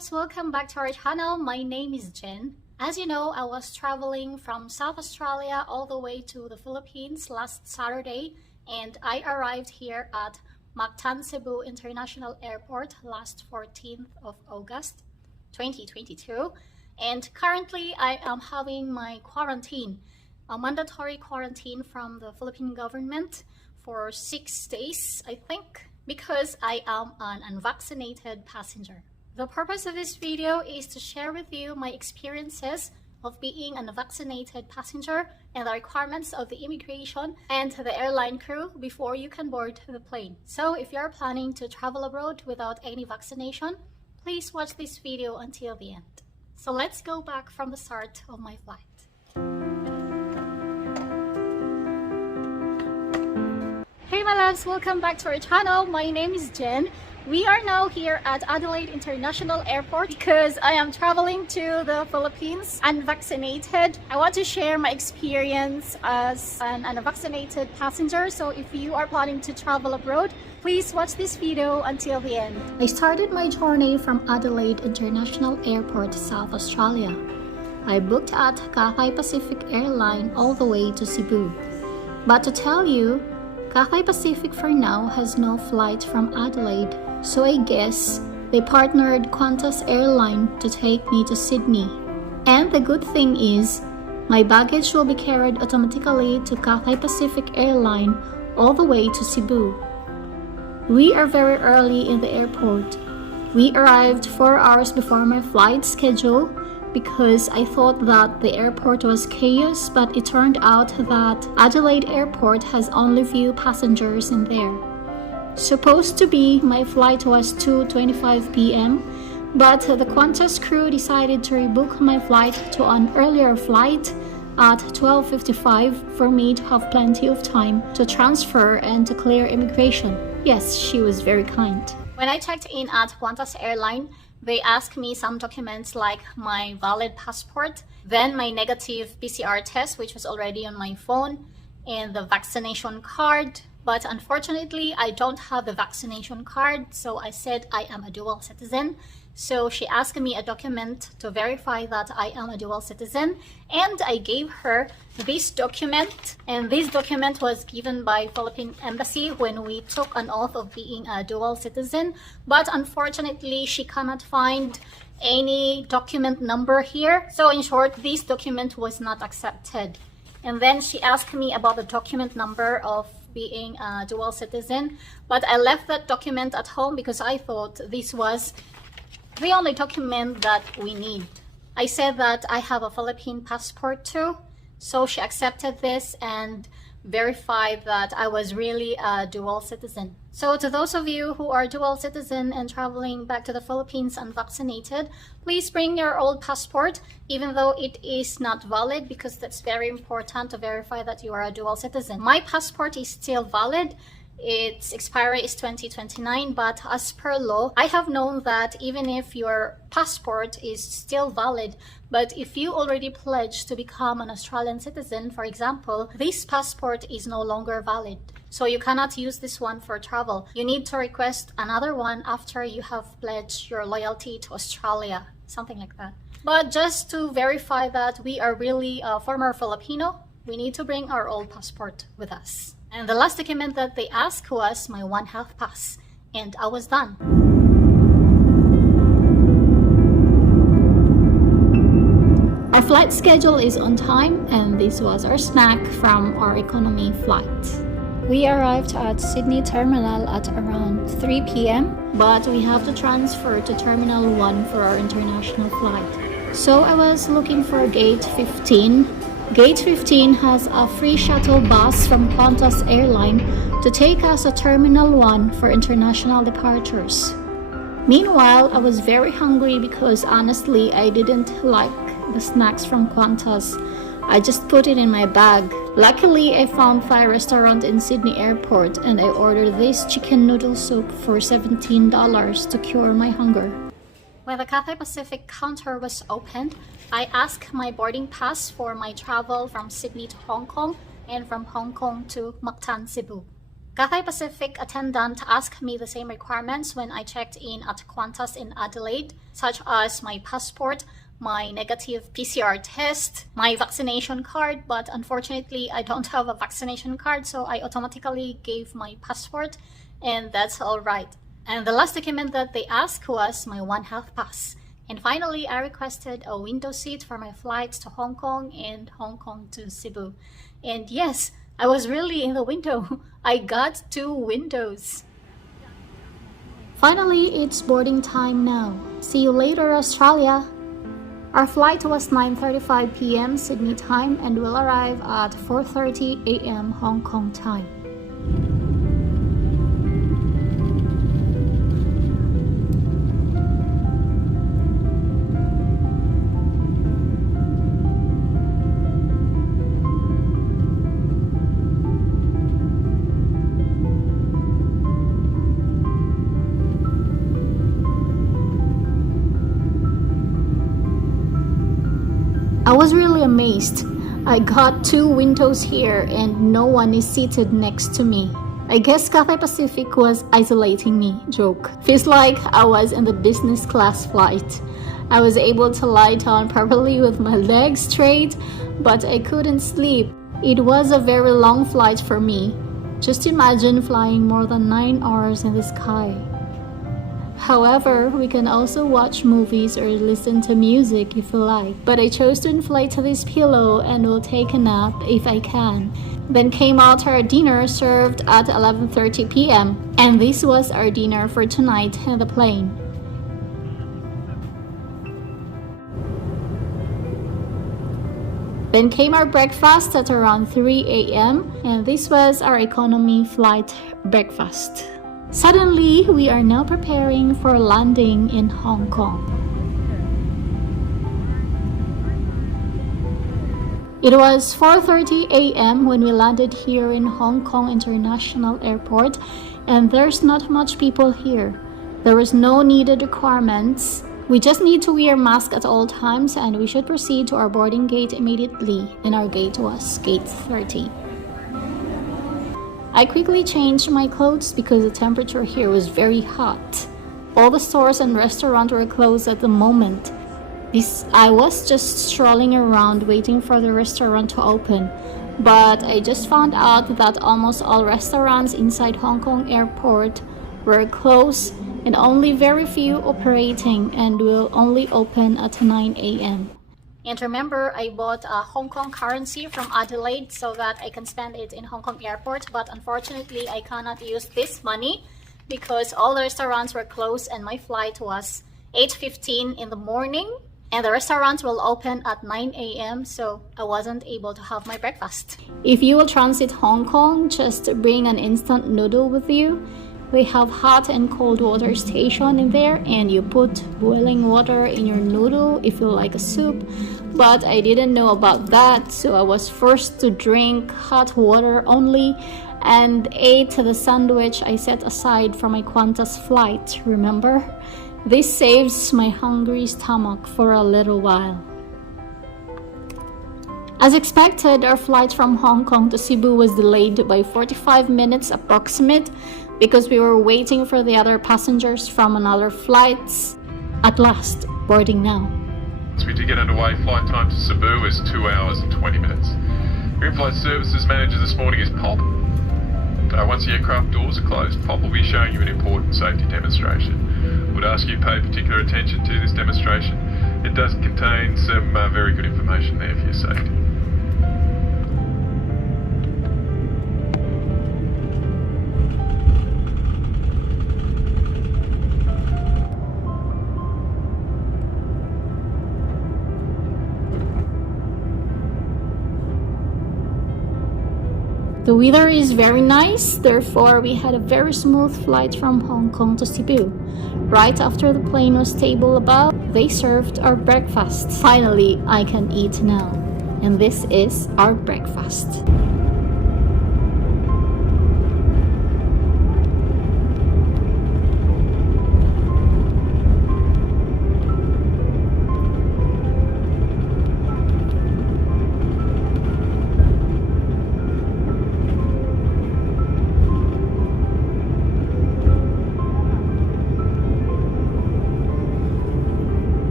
loves, welcome back to our channel. My name is Jen. As you know, I was traveling from South Australia all the way to the Philippines last Saturday, and I arrived here at Mactan, Cebu International Airport last 14th of August 2022, and currently I am having my quarantine, a mandatory quarantine from the Philippine government for 6 days, I think, because I am an unvaccinated passenger. The purpose of this video is to share with you my experiences of being an unvaccinated passenger and the requirements of the immigration and the airline crew before you can board the plane. So if you're planning to travel abroad without any vaccination, please watch this video until the end. So let's go back from the start of my flight. Hey my loves, welcome back to our channel. My name is Jen. We are now here at Adelaide International Airport because I am traveling to the Philippines unvaccinated. I want to share my experience as an unvaccinated passenger. So if you are planning to travel abroad, please watch this video until the end. I started my journey from Adelaide International Airport, South Australia. I booked at Cathay Pacific Airline all the way to Cebu. But to tell you, Cathay Pacific for now has no flight from Adelaide, so I guess they partnered Qantas Airline to take me to Sydney. And the good thing is, my baggage will be carried automatically to Cathay Pacific Airline all the way to Cebu. We are very early in the airport. We arrived 4 hours before my flight schedule because I thought that the airport was chaos, but it turned out that Adelaide Airport has only few passengers in there. Supposed to be my flight was 2:25 p.m, but the Qantas crew decided to rebook my flight to an earlier flight at 12:55 for me to have plenty of time to transfer and to clear immigration. Yes, she was very kind. When I checked in at Qantas Airline, they asked me some documents like my valid passport, then my negative PCR test, which was already on my phone, and the vaccination card. But unfortunately, I don't have the vaccination card, so I said I am a dual citizen. So she asked me a document to verify that I am a dual citizen, and I gave her this document. And this document was given by Philippine Embassy when we took an oath of being a dual citizen. But unfortunately, she cannot find any document number here. So in short, this document was not accepted. And then she asked me about the document number of being a dual citizen, but I left that document at home because I thought this was the only document that we need. I said that I have a Philippine passport too, so she accepted this and verified that I was really a dual citizen. So to those of you who are dual citizen and traveling back to the Philippines unvaccinated, please bring your old passport, even though it is not valid, because that's very important to verify that you are a dual citizen. My passport is still valid. Its expiry is 2029, but as per law, I have known that even if your passport is still valid, but if you already pledged to become an Australian citizen, for example, this passport is no longer valid. So you cannot use this one for travel. You need to request another one after you have pledged your loyalty to Australia, something like that. But just to verify that we are really a former Filipino, we need to bring our old passport with us. And the last document that they asked was my One Health Pass, and I was done. Our flight schedule is on time, and this was our snack from our economy flight. We arrived at Sydney Terminal at around 3 p.m, but we have to transfer to Terminal 1 for our international flight. So I was looking for Gate 15. Gate 15 has a free shuttle bus from Qantas Airline to take us to Terminal 1 for international departures. Meanwhile, I was very hungry because honestly, I didn't like the snacks from Qantas. I just put it in my bag. Luckily, I found Thai restaurant in Sydney Airport and I ordered this chicken noodle soup for $17 to cure my hunger. When the Cathay Pacific counter was opened, I asked my boarding pass for my travel from Sydney to Hong Kong and from Hong Kong to Mactan, Cebu. Cathay Pacific attendant asked me the same requirements when I checked in at Qantas in Adelaide, such as my passport, my negative PCR test, my vaccination card, but unfortunately I don't have a vaccination card, so I automatically gave my passport, and that's all right. And the last document that they asked was my One Health Pass. And finally, I requested a window seat for my flights to Hong Kong and Hong Kong to Cebu. And yes, I was really in the window. I got 2 windows. Finally, it's boarding time now. See you later, Australia. Our flight was 9:35 p.m. Sydney time and will arrive at 4:30 a.m. Hong Kong time. I was really amazed. I got 2 windows here and no one is seated next to me. I guess Cathay Pacific was isolating me. Joke. Feels like I was in the business class flight. I was able to lie down properly with my legs straight, but I couldn't sleep. It was a very long flight for me. Just imagine flying more than 9 hours in the sky. However, we can also watch movies or listen to music if we like. But I chose to inflate this pillow and will take a nap if I can. Then came out our dinner served at 11:30 p.m. And this was our dinner for tonight in the plane. Then came our breakfast at around 3 a.m. and this was our economy flight breakfast. Suddenly, we are now preparing for landing in Hong Kong. It was 4:30 a.m. when we landed here in Hong Kong International Airport, and there's not much people here. There is no needed requirements. We just need to wear masks at all times and we should proceed to our boarding gate immediately, and our gate was gate 30. I quickly changed my clothes because the temperature here was very hot. All the stores and restaurants were closed at the moment. I was just strolling around waiting for the restaurant to open, but I just found out that almost all restaurants inside Hong Kong airport were closed and only very few operating and will only open at 9 a.m. And remember, I bought a Hong Kong currency from Adelaide so that I can spend it in Hong Kong airport, but unfortunately I cannot use this money because all the restaurants were closed and my flight was 8:15 in the morning and the restaurants will open at 9 a.m. so I wasn't able to have my breakfast. If you will transit Hong Kong, just bring an instant noodle with you. We have hot and cold water station in there and you put boiling water in your noodle if you like a soup. But I didn't know about that, so I was forced to drink hot water only and ate the sandwich I set aside for my Qantas flight, remember? This saves my hungry stomach for a little while. As expected, our flight from Hong Kong to Cebu was delayed by 45 minutes approximate because we were waiting for the other passengers from another flights. At last, boarding now. Once we did get underway, flight time to Cebu is 2 hours and 20 minutes. Your in-flight services manager this morning is Pop. Once the aircraft doors are closed, Pop will be showing you an important safety demonstration. Would ask you pay particular attention to this demonstration. It does contain some very good information there for your safety. The weather is very nice, therefore we had a very smooth flight from Hong Kong to Cebu. Right after the plane was stable above, they served our breakfast. Finally, I can eat now. And this is our breakfast.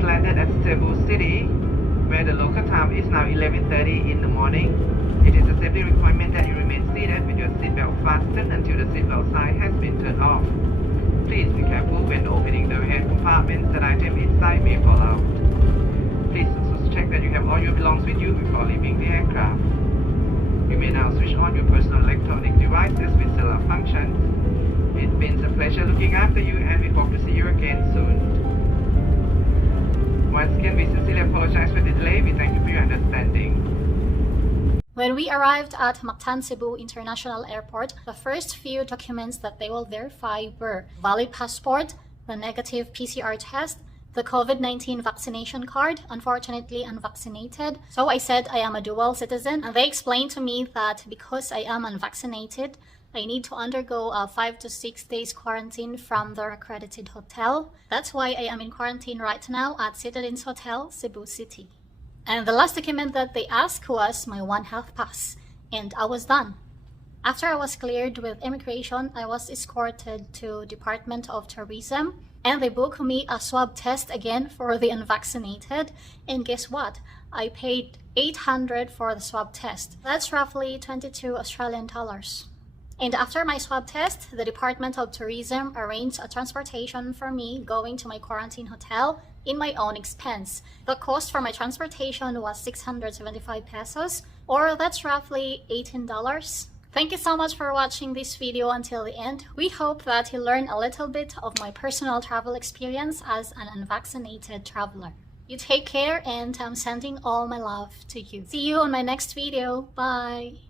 just landed at Cebu City, where the local time is now 11:30 in the morning. It is a safety requirement that you remain seated with your seatbelt fastened until the seatbelt sign has been turned off. Please be careful when opening the overhead compartments that items inside may fall out. Please also check that you have all your belongings with you before leaving the aircraft. You may now switch on your personal electronic devices with cellular functions. It's been a pleasure looking after you, and we hope to see you again soon. Once again, we sincerely apologize for the delay. We thank you for your understanding. When we arrived at Mactan, Cebu International Airport, the first few documents that they will verify were valid passport, the negative PCR test, the COVID-19 vaccination card, unfortunately unvaccinated. So I said I am a dual citizen, and they explained to me that because I am unvaccinated, I need to undergo a 5 to 6 days quarantine from the accredited hotel. That's why I am in quarantine right now at Citadines Hotel, Cebu City. And the last document that they asked was my One Health Pass, and I was done. After I was cleared with immigration, I was escorted to Department of Tourism, and they booked me a swab test again for the unvaccinated. And guess what? I paid $800 for the swab test. That's roughly 22 Australian dollars. And after my swab test, the Department of Tourism arranged a transportation for me going to my quarantine hotel in my own expense. The cost for my transportation was 675 pesos, or that's roughly $18. Thank you so much for watching this video until the end. We hope that you learned a little bit of my personal travel experience as an unvaccinated traveler. You take care, and I'm sending all my love to you. See you on my next video. Bye!